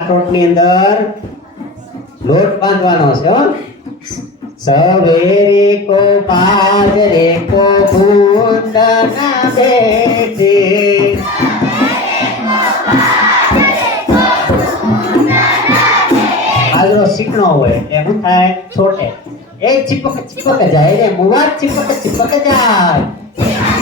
લોટની અંદર લોટ બાંધવાનો છે હો સવેરે કો બાજરે કો ભૂંડના બેઠે બાજરો શીકણો હોય એટલે શું થાય છોટે એ ચીપક ચીપક જાય રે મુવા ચીપક ચીપક જાય એ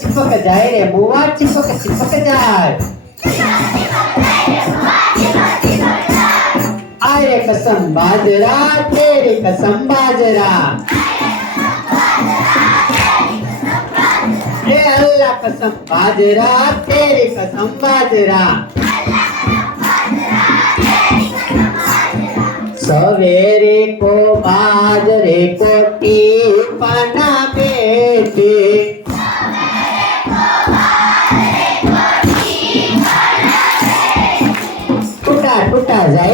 चिपक जाए रे बुआ चिपक चिपक जाए अरे कसम बाजरा तेरी कसम बाजरा ए अल्लाह कसम बाजरा तेरी कसम बाजरा सवेरे को बाजरे को टीपना ટૂટા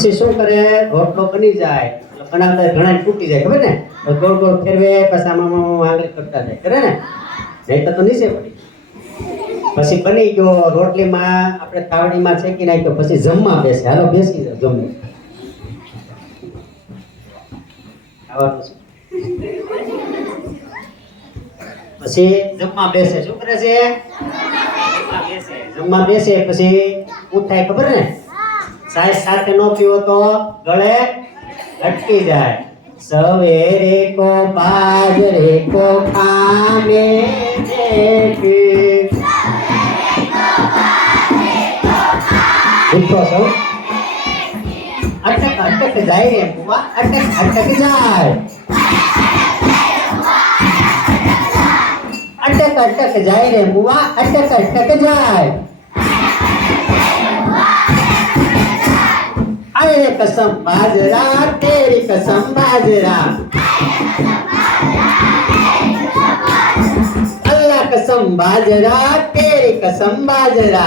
પછી શું કરે? રોટલો બની જાય. બનાવતા ઘણા તૂટી જાય, ખબર ને? ગોળ ગોળ ફેરવે, પછી આમાં આગળ કરતા જાય કરે ને? નહીં તો નીચે પડી પછી બની ગયો, રોટલીમાં આપણે તાવડીમાં શેકી નાખ્યો, પછી જમવા બેસે. હાલો, બેસી જાય જમવું. પછી જમવા બેસે. શું કરે છે? જમવા બેસે. પછી ઉઠાય ખબર ને? સાહેબ સાથે નો પીવો તો ગળે અટકી જાય સવેરે કો બાજરે કો ખાને દેખી ઉઠો સૌ અટક અટક જાય રે બુવા અટક અટક જાય અટક અટક જાય રે બુવા અટક અટક જાય कसम बाजरा तेरी कसम बाजरा. अल्लाह कसम बाजरा तेरी कसम बाजरा.